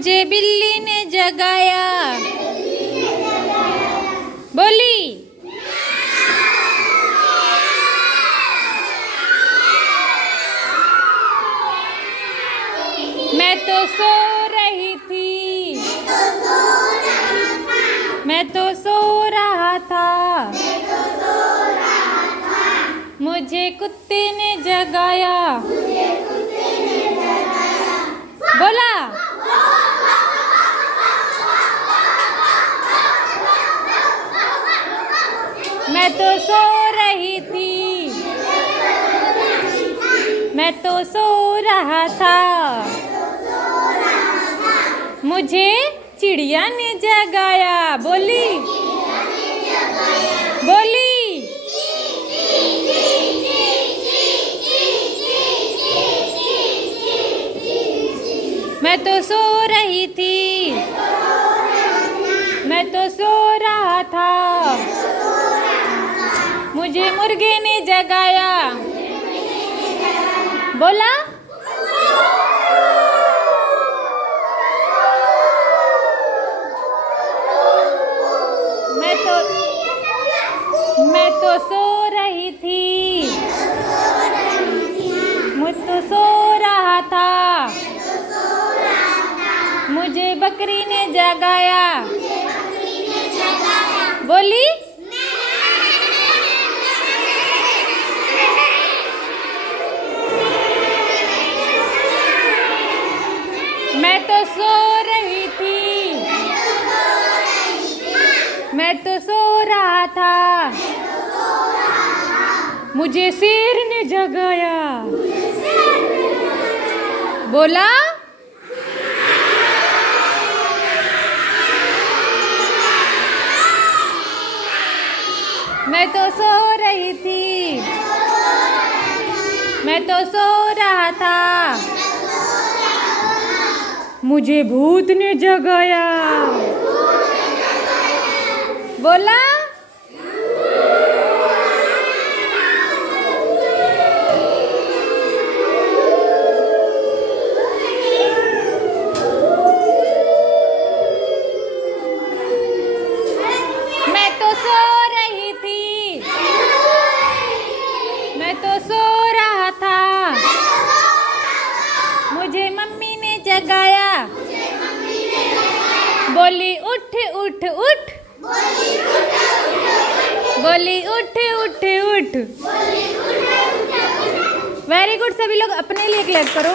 मुझे बिल्ली ने जगाया। बोली मैं तो सो रही थी। मैं तो सो रहा था। मुझे कुत्ते ने जगाया। बोला मैं तो सो रही थी। मैं तो सो रहा था। मुझे चिड़िया ने जगाया। बोली बोली मैं तो सो रही थी। मैं तो सो रहा था। मुझे मुर्गे ने जगाया। बोला मैं तो सो रही थी। मैं तो सो रहा था। मुझे बकरी ने जगाया। बोली मैं तो सो रही थी। मैं तो सो रहा था। मुझे शेर ने जगाया। बोला मैं तो सो रही थी। मैं तो सो रहा था। मुझे भूत ने जगाया। बोला मैं तो सो रही थी। मैं तो सो रहा था। मुझे मम्मी ने जगाया। बोली उठ उठ उठ। बोली उठ उठ उठ। Very good. सभी लोग अपने लिए क्लैप करो।